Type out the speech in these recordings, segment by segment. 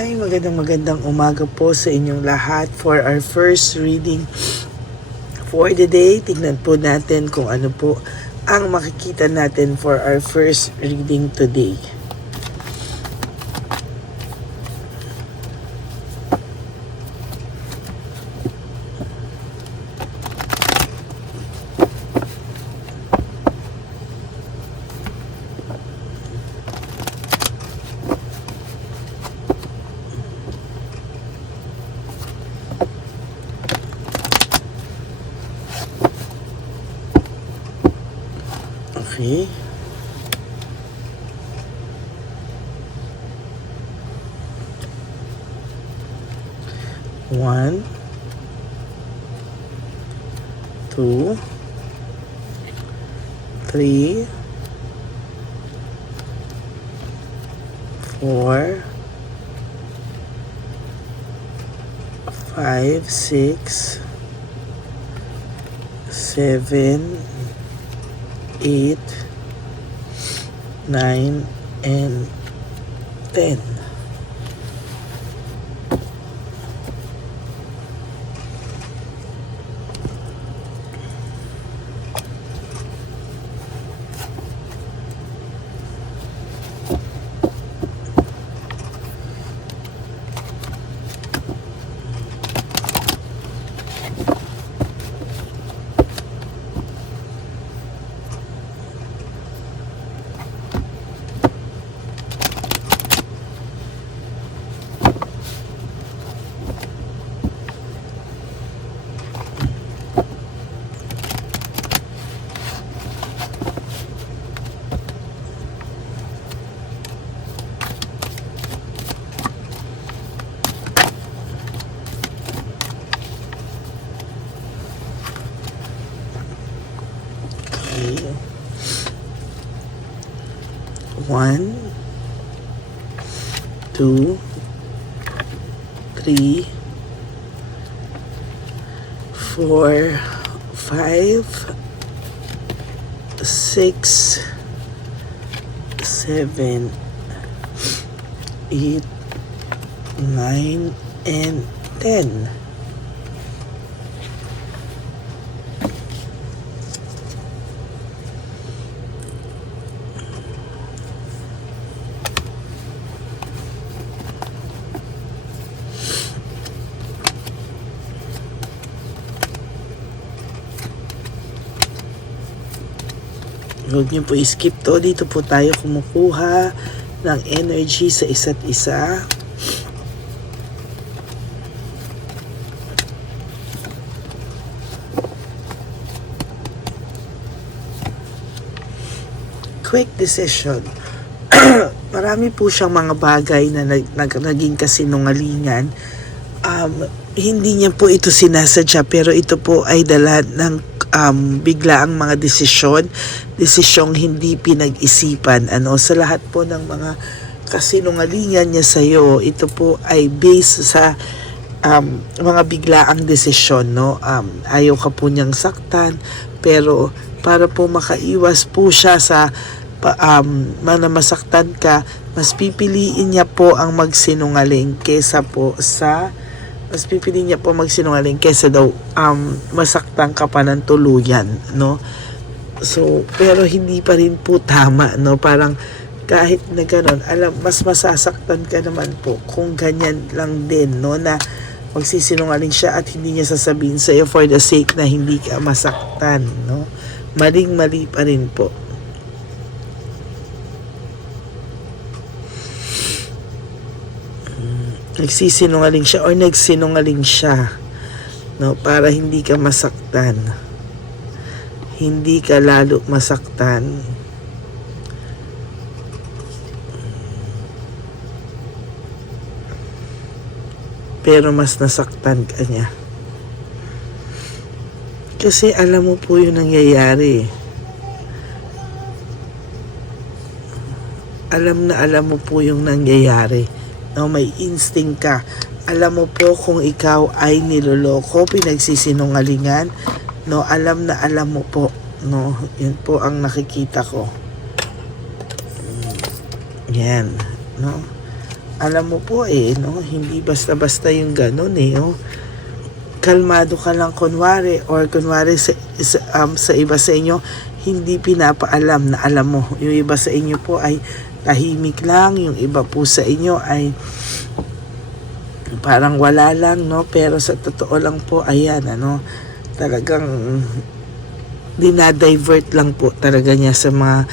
Hi, magandang umaga po sa inyong lahat for our first reading for the day. Tignan po natin kung ano po ang makikita natin for our first reading today. Okay. One, two, three, four, five, six, seven, 8, 9, and 10. Okay. 1, 2, 3, 4, 5, 6, 7, 8, 9, and 10. Huwag niyo po i-skip to. Dito po tayo kumukuha ng energy sa isa't isa. Quick decision. Marami po siyang mga bagay na naging kasinungalingan. Hindi niya po ito sinasadya, pero ito po ay dala ng biglaang mga desisyong hindi pinag-isipan. Sa lahat po ng mga kasinungalingan niya sa iyo, ito po ay based sa mga biglaang desisyon, no? Ayaw ka po niyang saktan, pero para po makaiwas po siya sa masaktan ka, mas pipiliin niya po ang magsinungaling kesa daw masaktan ka pa ng tuluyan, no? So, pero hindi pa rin po tama, no? Parang kahit na gano'n, mas masasaktan ka naman po kung ganyan lang din, no? Na magsisinungaling siya at hindi niya sasabihin sa iyo for the sake na hindi ka masaktan, no? Maling-mali pa rin po. Nagsisinungaling siya or nagsinungaling siya, no, para hindi ka masaktan, hindi ka lalo masaktan. Pero mas nasaktan ka niya kasi alam mo po yung nangyayari. Alam mo po yung nangyayari. No, may instinct ka. Alam mo po kung ikaw ay niloloko, pinagsisinungalingan, no, alam mo po, no. Yun po ang nakikita ko. Yan, no. alam mo po no, hindi basta-basta yung ganun oh. Kalmado ka lang kunwari, or kunwari sa iba sa inyo, hindi pinapaalam na alam mo. Yung iba sa inyo po ay tahimik lang, yung iba po sa inyo ay parang wala lang, no? Pero sa totoo lang po, ayan, talagang dinadivert lang po talaga niya sa mga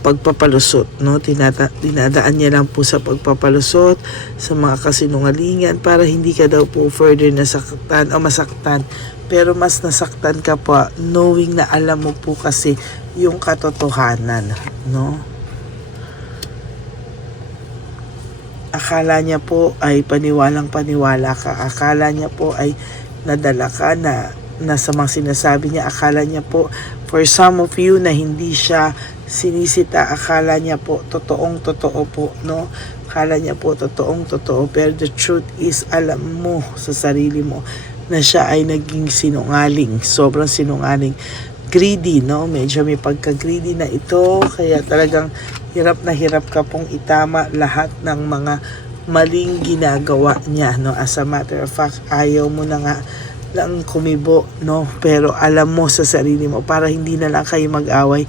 pagpapalusot, no? Dinadaan niya lang po sa pagpapalusot, sa mga kasinungalingan, para hindi ka daw po further nasaktan o masaktan. Pero mas nasaktan ka pa knowing na alam mo po kasi yung katotohanan, no? Akala niya po ay paniwalang-paniwala ka. Akala niya po ay nadala ka na sa mga sinasabi niya. Akala niya po, for some of you na hindi siya sinisita, akala niya po totoong-totoo po, no? Akala niya po totoong-totoo. Pero the truth is, alam mo sa sarili mo na siya ay naging sinungaling. Sobrang sinungaling. Greedy, no? Medyo may pagka-greedy na ito. Kaya talagang hirap na hirap ka pong itama lahat ng mga maling ginagawa niya, no? As a matter of fact, ayaw mo na nga lang kumibo, no? Pero alam mo sa sarili mo, para hindi na lang kayo mag-away,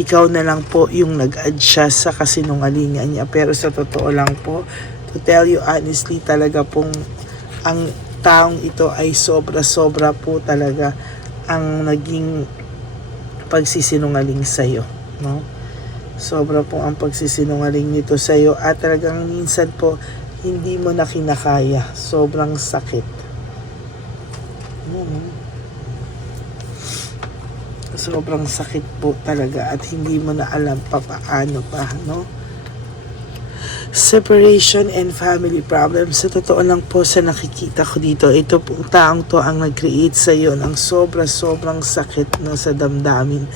ikaw na lang po yung nag-add siya sa kasinungalingan niya. Pero sa totoo lang po, to tell you honestly, talaga pong ang taong ito ay sobra-sobra po talaga ang naging pagsisinungaling sa'yo, no? Sobra po ang pagsisinungaling nito sa'yo, at talagang minsan po hindi mo na kinakaya. Sobrang sakit. Sobrang sakit po talaga, at hindi mo na alam paano pa, no? Separation and family problems. Sa totoo lang po, sa nakikita ko dito, ito pong taong to ang nag-create sa iyo ng sobrang sakit, no, sa damdamin.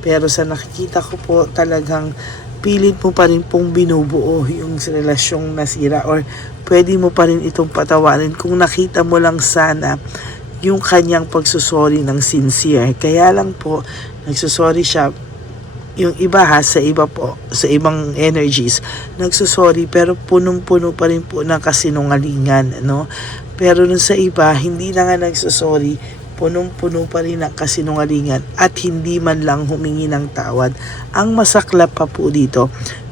Pero sa nakikita ko po, talagang pilit mo pa rin pong binubuo yung relasyong nasira, or pwede mo pa rin itong patawarin kung nakita mo lang sana yung kanyang pagsusorry ng sincere. Kaya lang po, nagsusorry siya. Yung iba sa iba po, sa ibang energies, nagsusorry pero punong-puno pa rin po ng kasinungalingan, no? Pero nun sa iba, hindi na nga nagsusorry, punong-puno pa rin ng kasinungalingan, at hindi man lang humingi ng tawad. Ang masaklap pa po dito,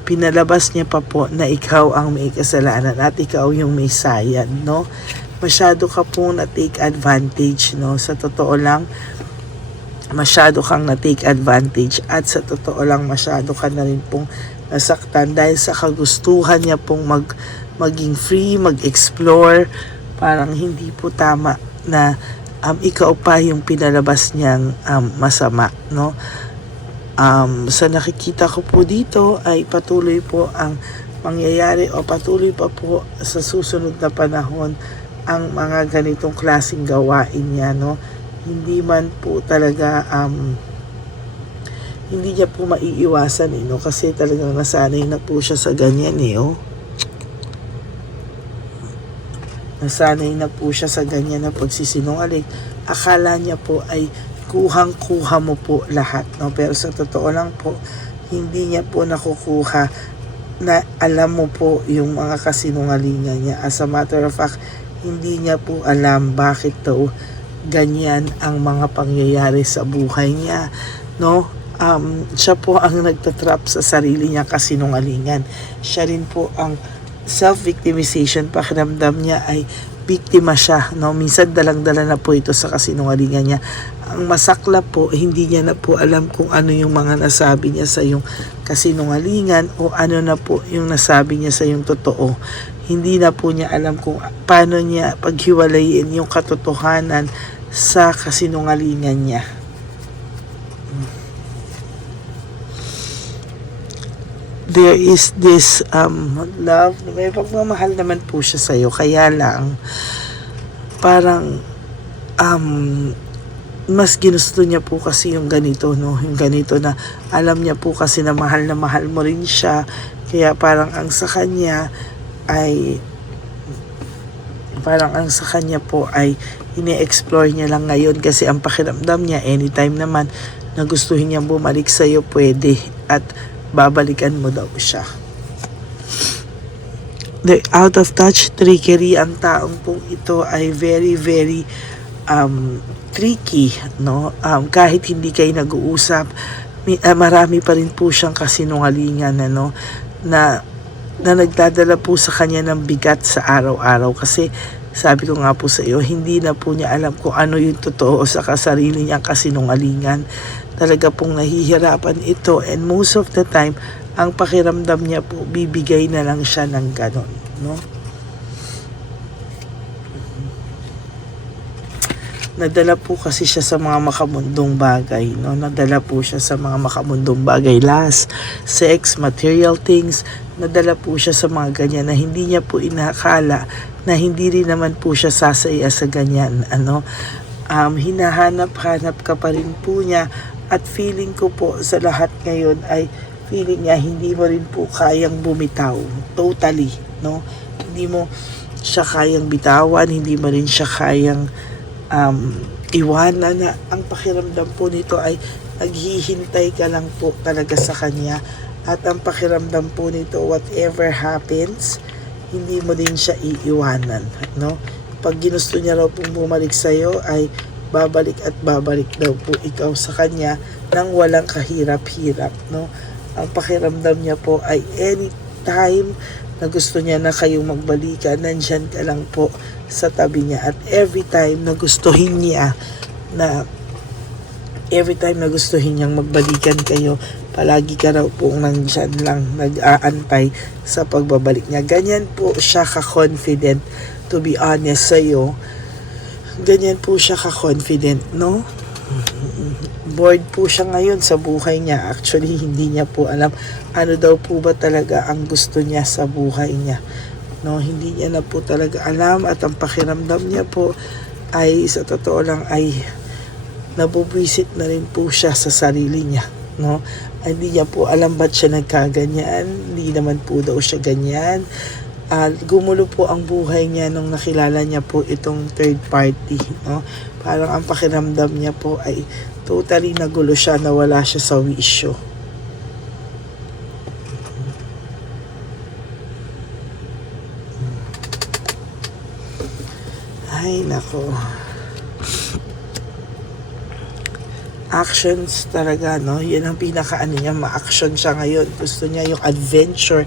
pinalabas niya pa po na ikaw ang may kasalanan at ikaw yung may sayad, no? Masyado ka pong na-take advantage, no? Sa totoo lang, masyado kang na-take advantage, at sa totoo lang, masyado ka na rin pong nasaktan dahil sa kagustuhan niya pong maging free, mag-explore. Parang hindi po tama na ikaw pa yung pinalabas niyang masama, no? Sa nakikita ko po dito ay patuloy po ang mangyayari, o patuloy pa po sa susunod na panahon ang mga ganitong klaseng gawain niya, no? Hindi man po talaga hindi niya po maiiwasan, no? Kasi talagang nasanay na po siya sa ganyan, oh. Nasanay na po siya sa ganyan na pagsisinungaling. Akala niya po ay kuhang-kuha mo po lahat, no? Pero sa totoo lang po, hindi niya po nakukuha na alam mo po yung mga kasinungalingan niya. As a matter of fact, hindi niya po alam bakit daw ganyan ang mga pangyayari sa buhay niya, no? Siya po ang nagtatrap sa sarili niya kasinungalingan. Siya rin po ang self-victimization. Pakiramdam niya ay biktima siya, no? Minsan dalang-dala na po ito sa kasinungalingan niya. Ang masaklap po, hindi niya na po alam kung ano yung mga nasabi niya sa yung kasinungalingan, o ano na po yung nasabi niya sa yung totoo. Hindi na po niya alam kung paano niya paghiwalayin yung katotohanan sa kasinungalingan niya. There is this love, may pagmamahal naman po siya sa'yo, kaya lang parang mas ginusto niya po kasi yung ganito, no? Yung ganito na alam niya po kasi na mahal mo rin siya, kaya parang ang sa kanya po ay ini-explore niya lang ngayon, kasi ang pakiramdam niya anytime naman na gustuhin niyang bumalik sa'yo, pwede, at babalikan mo daw siya. out of touch, trickery. Ang taong pong ito ay very, very tricky, no? Kahit hindi kayo nag-uusap, marami pa rin po siyang kasinungalingan, ano, na nagdadala po sa kanya ng bigat sa araw-araw. Kasi sabi ko nga po sa iyo, hindi na po niya alam kung ano yung totoo sa kasarili niyang kasinungalingan. Talaga pong nahihirapan ito, and most of the time, ang pakiramdam niya po, bibigay na lang siya ng ganon, no? Nadala po kasi siya sa mga makamundong bagay, no? Nadala po siya sa mga makamundong bagay, lust, sex, material things. Nadala po siya sa mga ganyan na hindi niya po inakala na hindi rin naman po siya sasaya sa ganyan, ano? Hinahanap-hanap ka pa rin po niya, at feeling ko po sa lahat ngayon ay feeling niya hindi mo rin po kayang bumitaw totally, no? Hindi mo siya kayang bitawan, hindi mo rin siya kayang iwanan. Na ang pakiramdam po nito ay naghihintay ka lang po talaga sa kanya, at ang pakiramdam po nito, whatever happens, hindi mo din siya iiwanan, no? Pag ginusto niya raw pong bumalik sa iyo, ay babalik at babalik daw po ikaw sa kanya nang walang kahirap-hirap, no? Ang pakiramdam niya po ay anytime na gusto niya na kayong magbalikan, nandyan ka lang po sa tabi niya. At every time na gustuhin niyang magbalikan kayo, palagi ka raw pong nandyan lang, nag-aantay sa pagbabalik niya. Ganyan po siya ka-confident, to be honest sa'yo. Ganyan po siya ka-confident, no? Bored po siya ngayon sa buhay niya. Actually, hindi niya po alam ano daw po ba talaga ang gusto niya sa buhay niya, no? Hindi niya na po talaga alam, at ang pakiramdam niya po ay, sa totoo lang, ay nabubwisit na rin po siya sa sarili niya, no? Hindi niya po alam ba't siya nagkaganyan. Hindi naman po daw siya ganyan. Gumulo po ang buhay niya nung nakilala niya po itong third party, no? Parang ang pakiramdam niya po ay totally nagulo siya, nawala siya sa wisyo. Ay, nako. Actions talaga, no? Yun ang pinaka-ano niya, ma-action siya ngayon. Gusto niya yung adventure,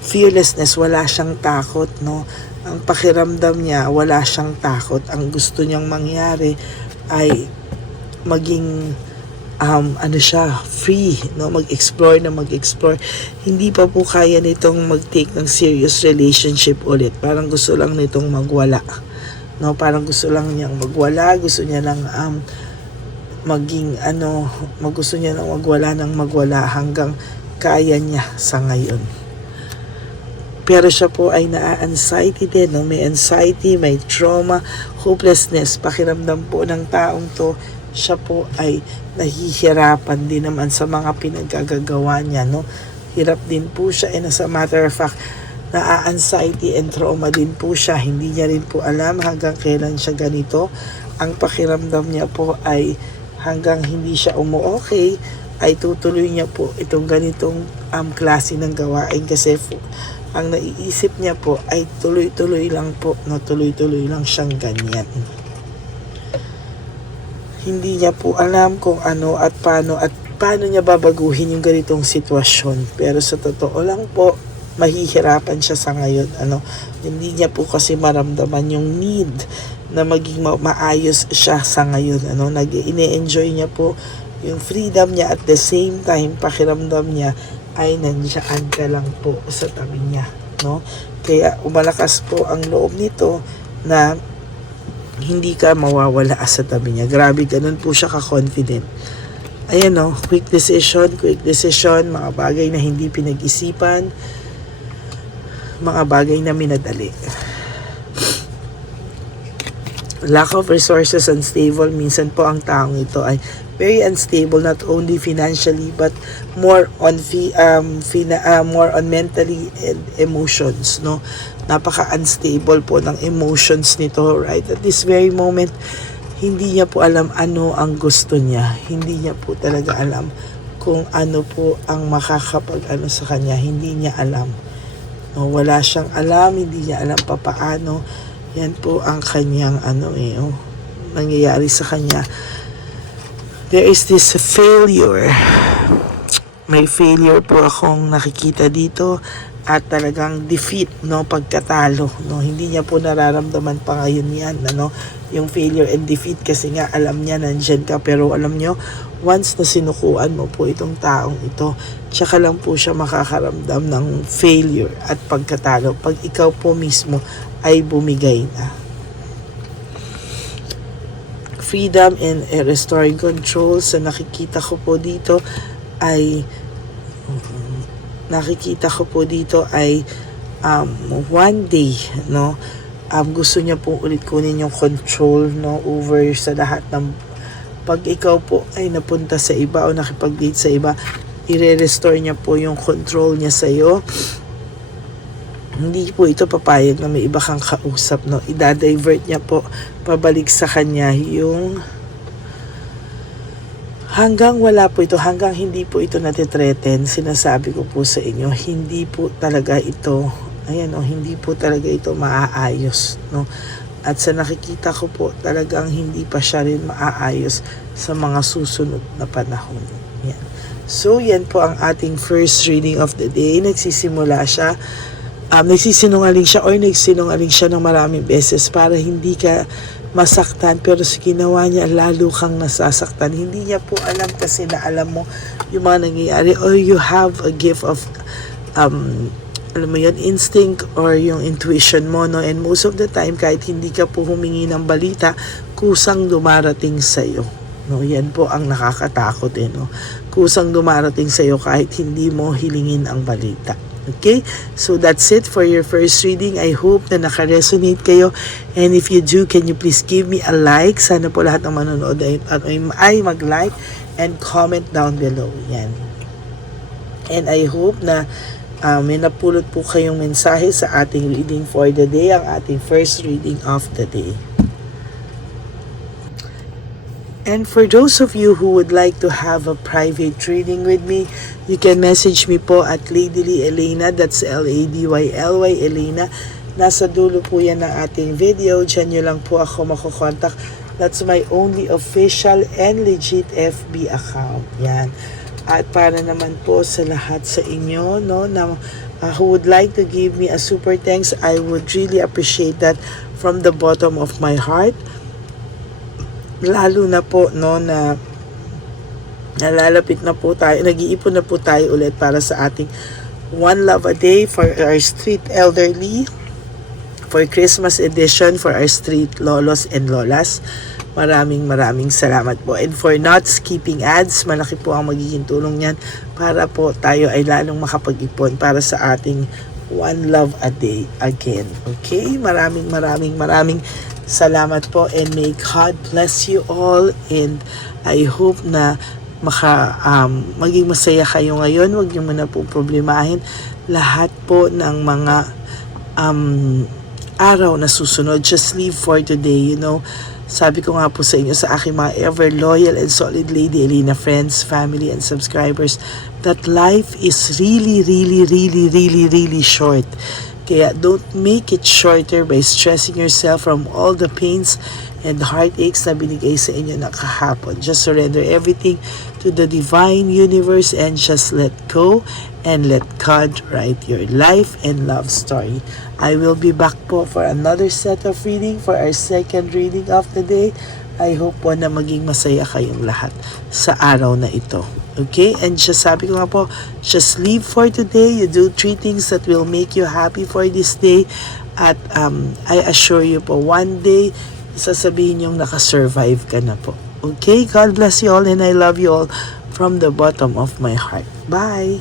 fearlessness, wala siyang takot, no? Ang pakiramdam niya, wala siyang takot. Ang gusto niyang mangyari ay maging free, no? Mag-explore. Hindi pa po kaya nitong mag-take ng serious relationship ulit. Parang gusto lang nitong magwala, no? Parang gusto lang niyang magwala, gusto niya lang gusto niya lang magwala hanggang kaya niya sa ngayon. Pero siya po ay na-anxiety din, no? May anxiety, may trauma, hopelessness. Pakiramdam po ng taong to, siya po ay nahihirapan din naman sa mga pinagagagawa niya, no? Hirap din po siya, and as a matter of fact, na-anxiety and trauma din po siya. Hindi niya rin po alam hanggang kailan siya ganito. Ang pakiramdam niya po ay hanggang hindi siya umu-okay, ay tutuloy niya po itong ganitong klase ng gawain, kasi ang naiisip niya po ay tuloy-tuloy lang po, no? Tuloy-tuloy lang siyang ganyan. Hindi niya po alam kung ano at paano niya babaguhin yung ganitong sitwasyon. Pero sa totoo lang po, mahihirapan siya sa ngayon, ano? Hindi niya po kasi maramdaman yung need na maging maayos siya sa ngayon, ano? Ine-enjoy niya po yung freedom niya, at the same time pakiramdam niya ay nandiyan ka lang po sa tabi niya, no? Kaya umalakas po ang loob nito na hindi ka mawawala sa tabi niya. Grabe, ganun po siya ka-confident. Ayan, no? Quick decision, mga bagay na hindi pinag-isipan, mga bagay na minadali. Lack of resources, unstable. Minsan po ang taong ito ay very unstable, not only financially but more on mentally and emotions, no? Napaka-unstable po ng emotions nito right at this very moment. Hindi niya po alam ano ang gusto niya. Hindi niya po talaga alam kung ano po ang makakapag-ano sa kanya. Hindi niya alam. No, wala siyang alam, hindi niya alam pa paano. Yan po ang kanyang nangyayari sa kanya. There is this failure. May failure po akong nakikita dito at talagang defeat, pagkatalo, hindi niya po nararamdaman pa ngayon yan, yung failure and defeat, kasi nga alam niya nandyan ka, pero alam niyo, once na sinukuan mo po itong taong ito, tsaka lang po siya makakaramdam ng failure at pagkatalo pag ikaw po mismo ay bumigay na. Freedom and restoring control. Sa nakikita ko po dito ay one day, gusto niya po ulit kunin yung control, over sa lahat ng pag ikaw po ay napunta sa iba o nakipag-date sa iba, i-restore niya po yung control niya sa iyo. Hindi po ito papayag na may iba kang kausap, i-divert niya po pabalik sa kanya yung hanggang wala po ito, hanggang hindi po ito natitreten. Sinasabi ko po sa inyo, hindi po talaga ito, hindi po talaga ito maaayos, At sa nakikita ko po, talagang hindi pa siya rin maaayos sa mga susunod na panahon. Yan. So, yan po ang ating first reading of the day. Nagsisinungaling siya ng maraming beses para hindi ka masaktan, pero sa ginawa niya lalo kang nasasaktan. Hindi niya po alam kasi na alam mo yung mga nangyayari, or you have a gift of instinct or yung intuition mo, and most of the time kahit hindi ka po humingi ng balita, kusang dumarating sa iyo, yan po ang nakakatakot, kusang dumarating sa iyo kahit hindi mo hilingin ang balita. Okay? So that's it for your first reading. I hope na naka-resonate kayo. And if you do, can you please give me a like? Sana po lahat ng manonood ay mag-like and comment down below. Yan. And I hope na may napulot po kayong mensahe sa ating reading for the day, ang ating first reading of the day. And for those of you who would like to have a private reading with me, you can message me po at Ladyly Elena, that's Ladyly Elena. Nasa dulo po yan ng ating video, dyan nyo lang po ako makukontak. That's my only official and legit FB account. Yan. At para naman po sa lahat sa inyo, who would like to give me a super thanks, I would really appreciate that from the bottom of my heart. Lalo na po na nalalapit na po tayo, nag-iipon na po tayo ulit para sa ating One Love a Day for our street elderly, for Christmas edition for our street lolos and lolas. Maraming salamat po. And for not skipping ads, malaki po ang magiging tulong yan para po tayo ay lalong makapag-ipon para sa ating One Love a Day again. Okay? Maraming salamat po, and may God bless you all, and I hope na maging masaya kayo ngayon. Huwag niyo muna po problemahin lahat po ng mga araw na susunod. Just live for today, Sabi ko nga po sa inyo, sa aking mga ever loyal and solid Lady Elena friends, family, and subscribers, that life is really short. Kaya don't make it shorter by stressing yourself from all the pains and heartaches na binigay sa inyo na kahapon. Just surrender everything to the divine universe and just let go and let God write your life and love story. I will be back po for another set of reading for our second reading of the day. I hope po na maging masaya kayong lahat sa araw na ito. Okay? And just sabi ko nga po, just live for today. You do 3 things that will make you happy for this day. At I assure you po, one day, sasabihin yung nakasurvive ka na po. Okay? God bless you all, and I love you all from the bottom of my heart. Bye!